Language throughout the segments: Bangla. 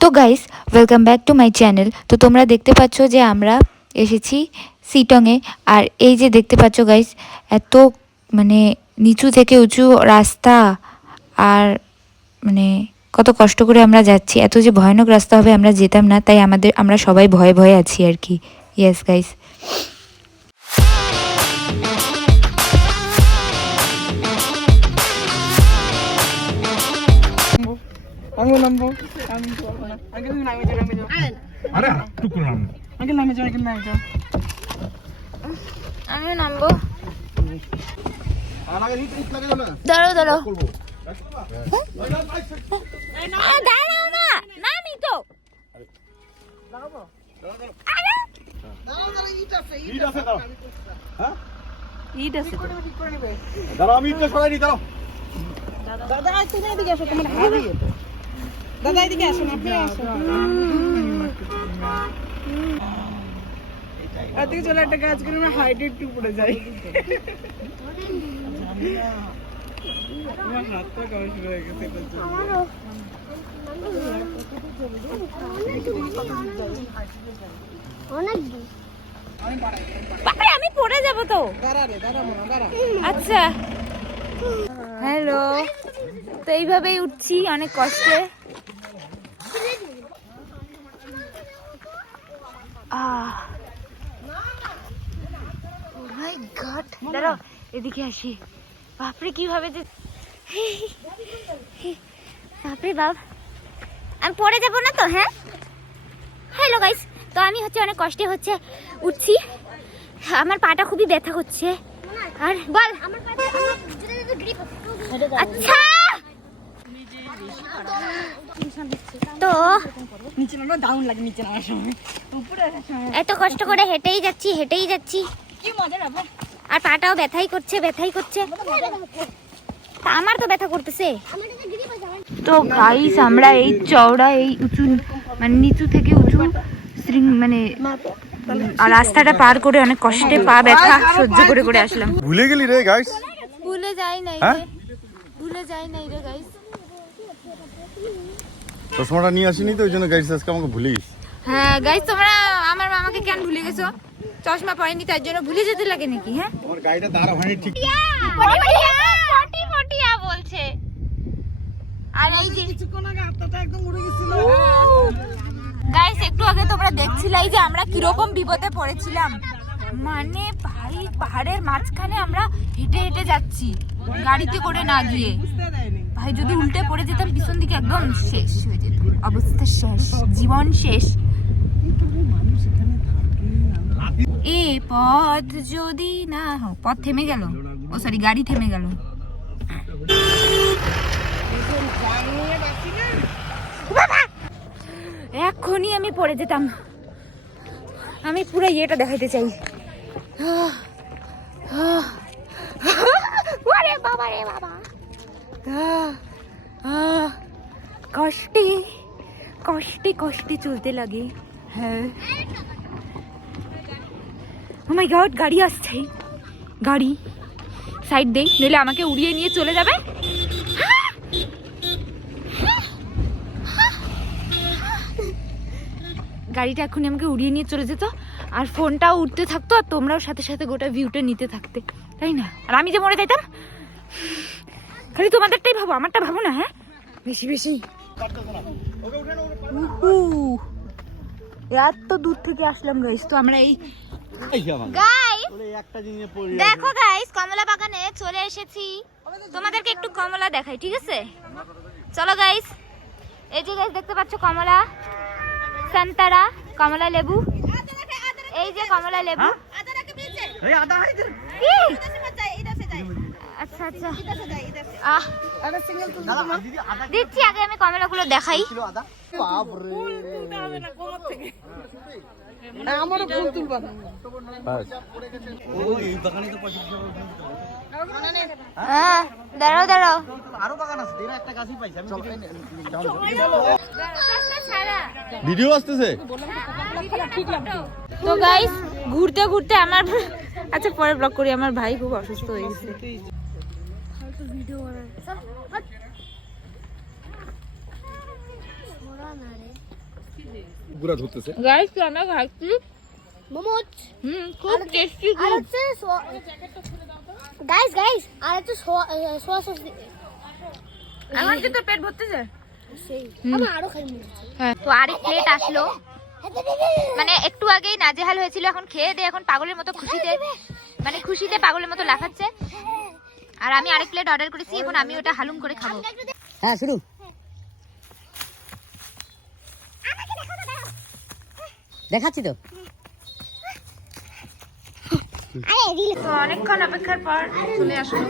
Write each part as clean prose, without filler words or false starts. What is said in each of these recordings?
তো guys, welcome back to my channel. তো তোমরা দেখতে পাচ্ছ যে আমরা এসেছি সিটংয়ে। আর এই যে দেখতে পাচ্ছ গাইস, এত মানে নিচু থেকে উঁচু রাস্তা, আর মানে কত কষ্ট করে আমরা যাচ্ছি। এত যে ভয়ানক রাস্তা হবে আমরা যেতাম না, তাই আমরা সবাই ভয়ে ভয়ে আছি আর কি। Yes guys. আমিও নামবো। আমি বলবো না। আগে তুমি নামে যাও। আরে টুকুর নাম। আগে নামে যাও। আমিও নামবো। দাঁড়াও দাঁড়াও দাঁড়াও না, নামি তো। ইট আছে দাঁড়াও, আমি ইটটা সরাই নি, দাঁড়াও। দাদা তুমি এদিকে আসো, তোমার হাতে দাদা এদিকে আসো, আপনি আসো। এদিকে চলে একটা কাজ করে আমরা হাইটে একটু পড়ে যাই। আমার হাতটা কেমন শুরু হয়ে গেছে। আমি পড়ে যাবো তো। আচ্ছা হ্যালো, তো এইভাবেই উঠছি অনেক কষ্টে। দাঁড়াও এদিকে আসি। বাপরে কিভাবে যে, বাপরে বাপ, আমি পড়ে যাবো না তো? হ্যাঁ হ্যালো গাইস, তো আমি অনেক কষ্টে উঠছি। আমার পাটা খুবই ব্যথা করছে। আর বল আচ্ছা, তো নিচে নামা ডাউন লাগে, নিচে নামার সময় উপরে এত কষ্ট করে হেঁটেই যাচ্ছি কি মজা ব্যাপার। আর পাটাও ব্যথাই করছে। তা আমার তো ব্যথা করতেছে। তো গাইস, আমরা এই চওড়া, এই উঁচু মানে নিচু থেকে উঁচু মানে আর রাস্তাটা পার করে অনেক কষ্টে পা ব্যথা সহ্য করে আসলাম। ভুলে গেলি রে গাইস? ভুলে যাই নাই রে গাইস। চশমাটা নিয়ে আসিনি তো, ওই জন্য গাইস আজকে আমাকে ভুলে গেছি। হ্যাঁ গাইস, তোমরা আমার মামাকে কেন ভুলে গেছো? চশমা পরেনি তার জন্য ভুলে যেতে লাগে নাকি? হ্যাঁ, আমার গাড়িটা দাঁড়া হয়নি ঠিক। ফটিয়া বলছে। আর এই যে কিছুক্ষণ আগে হাতটা একদম উড়ে গেছিল। গাইস, একটু আগে তোমরা দেখছিলাই যে আমরা কিরকম বিপদে পড়েছিলাম। মানে ভাই, পাহাড়ের মাঝখানে আমরা হেঁটে যাচ্ছি, গাড়িতে করে না গিয়ে। ভাই, যদি উল্টে পড়ে যেতাম পিছন দিকে, একদম শেষ হয়ে যেত, অবস্থা শেষ, জীবন শেষ। এ পথ যদি না, পথ থেমে গেল, ও সরি গাড়ি থেমে গেল। এখনই আমি পড়ে যেতাম। আমি পুরো ইয়েটা দেখাইতে চাই। ওরে বাবা রে বাবা, কষ্টে চলতে লাগে। হ্যাঁ, ও মাই গড, গাড়ি আসছে। গাড়ি সাইড দেই, নইলে আমাকে উড়িয়ে নিয়ে চলে যাবে। গাড়িটা এখনই আমাকে উড়িয়ে নিয়ে চলে যেত, আর ফোনটাও উঠতে থাকতো, আর তোমরাও সাথে সাথে গোটা ভিউটা নিতে থাকতে, তাই না? আর আমি যে মরে যাইতাম। খালি তোমাদেরটাই ভাবো, আমারটা ভাবো না। হ্যাঁ, বেশি এত দূর থেকে আসলাম গাইস। তো আমরা এই দেখো গাইস, কমলা বাগানে চলে এসেছি। তোমাদেরকে একটু কমলা দেখাই, ঠিক আছে? চলো গাইস, এই যে গাইস দেখতে পাচ্ছ কমলা, সন্তরা, কমলা লেবু। এই যে কমলা লেবু। আচ্ছা দিচ্ছি, আগে আমি কমলাগুলো দেখাই। আমারও ফুল তুলবা না। হ্যাঁ, দাঁড়াও আরো বাগান আছে, একটা গাছই পাইছি আমি। ভিডিও আসতেছে তো গাইস, ঘুরতে আমার, আচ্ছা পরে ব্লগ করি, আমার ভাই খুব অসুস্থ হয়ে গেছে। গুড়া ধরতেছে গাইস আমরা খাচ্ছি মোমোজ খুব টেস্টি আর হচ্ছে গাইস গাইস আর হচ্ছে সোয়া সস আমার কিন্তু পেট ভরতেছে সেই আমার আরো খাই মনে হ্যাঁ তো আরেক প্লেট আসলো মানে একটু আগেই নাজেহাল হয়েছিল এখন খেয়ে দিয়ে এখন পাগলের মতো খুশিতে পাগলের মতো লাফাচ্ছে আর আমি আরেক প্লেট অর্ডার করেছি এখন আমি ওটা হালুম করে খাবো হ্যাঁ শুরু দেখাচ্ছি তো তো অনেকক্ষণ অপেক্ষার পর চলে আসলো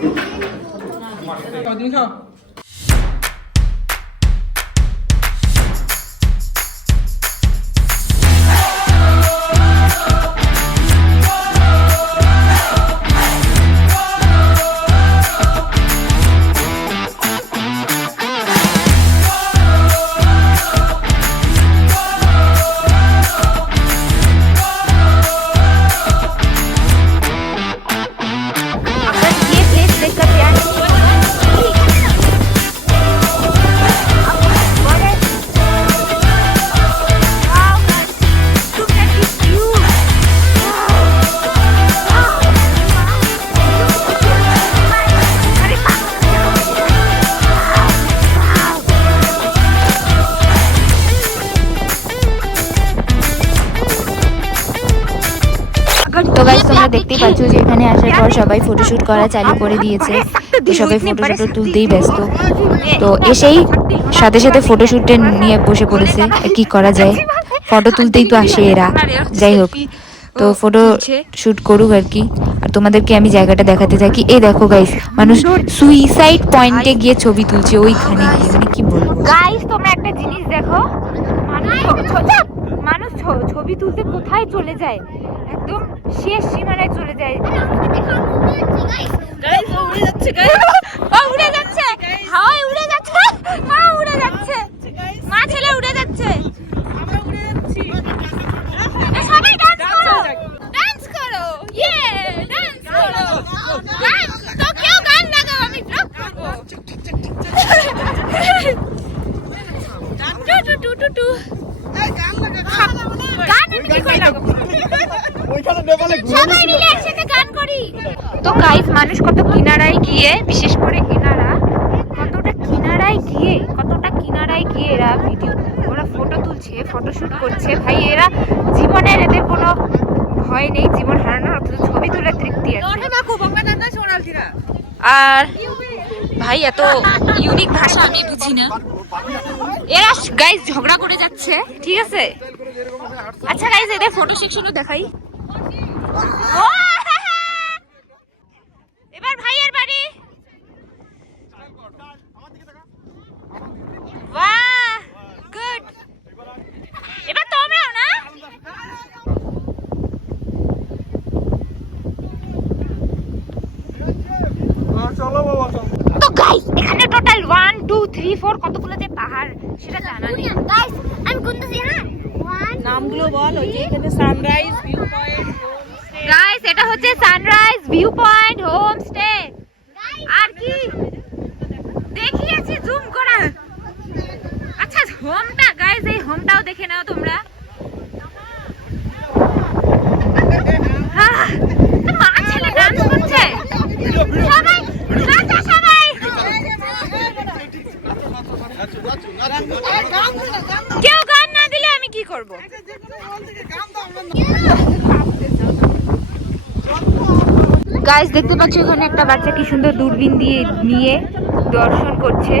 তো গাইস তোমরা দেখতেই পাচ্ছ যে এখানে আসার পর সবাই ফটোশুট করা চালু করে দিয়েছে তো সবাই ফটোশুট তুলতেই ব্যস্ত তো এসেই সাথে সাথে ফটোশুটে নিয়ে বসে পড়েছে কি করা যায় ফটো তুলতেই তো আসে এরা যাই হোক তো ফটো শুট করুক আর কি আর তোমাদেরকে আমি জায়গাটা দেখাতে থাকি এই দেখো গাইস মানুষ সুইসাইড পয়েন্টে গিয়ে ছবি তুলছে ওইখানে গিয়ে মানে কি বলবো গাইস তোমরা একটা জিনিস দেখো মানুষ ছবি তুলতে কোথায় চলে যায় একদম শেষ সীমানায় চলে যায় গাইস উড়ে যাচ্ছে গাইস উড়ে যাচ্ছে হাওয়ায় উড়ে যাচ্ছে মা উড়ে যাচ্ছে মা ছেলে উড়ে যাচ্ছে আমরা উড়ে যাচ্ছি সবাই ডান্স করো ইয়ে ডান্স করো গান তো কেউ গান লাগাও আমি ব্লগ করব টু টু টু এই গান লাগা গান আমি কি করে লাগাবো ওইখানে নেপালে সবাই মিলে একসাথে গান করি তো গাইস মানুষ কত কিনারায় গিয়ে বিশেষ করে এনারা কতটা কিনারায় গিয়ে এরা ওরা ফটো তুলছে ফটোশুট করছে ভাই এরা জীবনের এদের কোনো ভয় নেই জীবন হারানোর অথচ ছবি তুলে তৃপ্তি আছে আর ভাই এত ইউনিক ভাষা আমি বুঝি না এরা গাইস ঝগড়া করে যাচ্ছে ঠিক আছে আচ্ছা গাইস এদের ফটো সেকশনও দেখাই এবার ভাইয়ের বাড়ি বাহ গুড এবার তোমরাও না চলো বাবা তো গাইস এখানে টোটাল 1 2 3 4 কতগুলো যে পাহাড় সেটা জানা নেই গাইস আমি গুনতেছি হ্যাঁ নামগুলো বল ওই যে এখানে সানরাইজ ভিউ পয়েন্ট গাইস এটা হচ্ছে সানরাইজ ভিউ পয়েন্ট হোমস্টে আর কি দেখিয়েছি জুম করা আচ্ছা হোমটা গাইস এই হোমটাও দেখে নাও তোমরা তো মা ছেলে ডান্স করছে সবাই নাচো সবাই কেউ গান না দিলে আমি কি করব গাইস দেখতে পাচ্ছ এখানে একটা বাচ্চা কি সুন্দর দূরবীন দিয়ে নিয়ে দর্শন করছে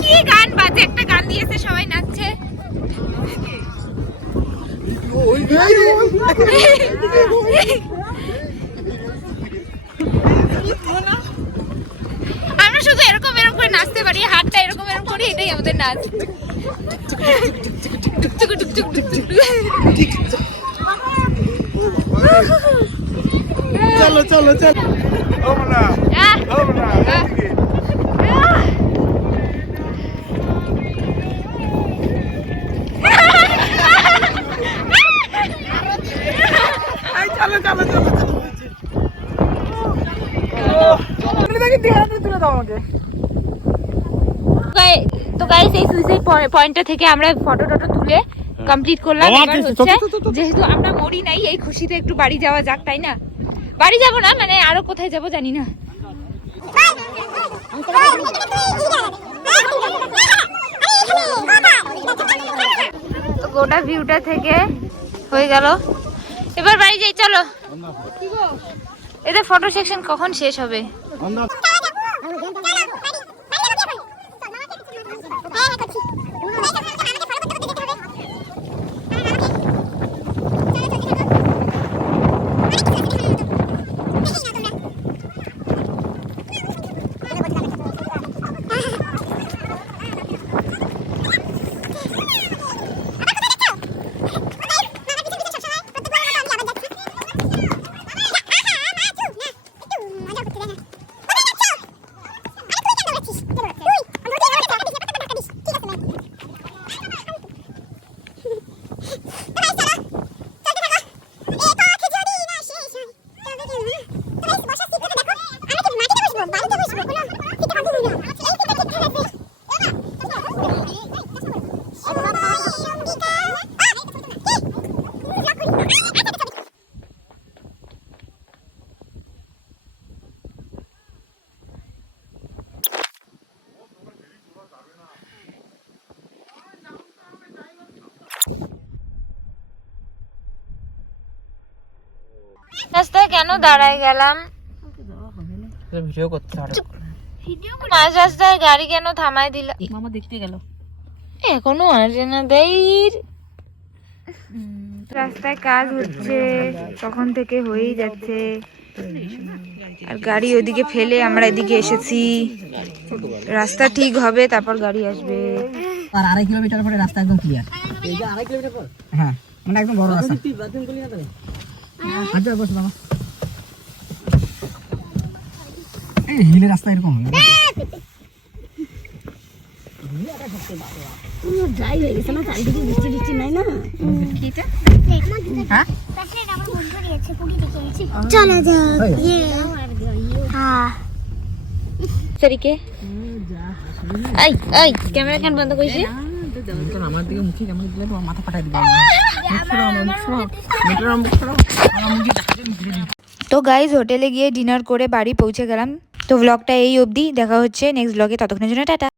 কি গান বাজে একটা গান দিয়েছে সবাই নাচছে আমরা শুধু এরকম করে নাচতে পারি হাতটা এরকম করি এটাই আমাদের নাচ চলো চলো চলো চলো চলো চলো তুলে দাও আমাকে গাইস এই সুইসাইড পয়েন্টটা থেকে আমরা ফটো টটো তুলে কমপ্লিট করলাম। এবার হচ্ছে যেহেতু আমরা মরি নাই, এই খুশিতে একটু বাড়ি যাওয়া যাক, তাই না? বাড়ি যাব না, মানে আরো কোথায় যাব জানি না। তো গোটা ভিউটা থেকে হয়ে গেল, এবার বাড়ি যাই, চলো। এদের ফটো সেকশন কখন শেষ হবে? রাস্তায় কেন দাঁড়ায় গেলাম? ভিডিও করতে হবে। মাঝ রাস্তায় গাড়ি কেন থামায় দিল? মামা দেখতে গেল, এখনো আসে না দেই। রাস্তায় কাজ হচ্ছে, তখন থেকে হয়েই যাচ্ছে, আর গাড়ি ওদিকে ফেলে আমরা এদিকে এসেছি। রাস্তা ঠিক হবে, তারপর গাড়ি আসবে। আর 2.5 কিলোমিটার পরে রাস্তা একদম ক্লিয়ার। এই যে 2.5 কিলোমিটার পর? হ্যাঁ, মানে একদম বড় রাস্তা। আচ্ছা বস বাবা। এই হিলের রাস্তা এরকম হয়। যাই হয়ে গেছে না, চারিদিকে বৃষ্টি বৃষ্টি নাই না। হ্যাঁ আমার বন্ধু দিয়েছে, পুরি দেখে এনেছি। চলো যাক। হ্যাঁ সরিকে আই আই ক্যামেরা কেন বন্ধ কইছে? আমার দিকে মুখে ক্যামেরা দিলে তোমার মাথা ফাটাই দিবে। তো গাইজ হোটেলে গিয়ে ডিনার করে বাড়ি পৌঁছে গেলাম। তো ব্লগটা এই অবধি, দেখা হচ্ছে নেক্সট ব্লগে, ততক্ষণের জন্য টাটা।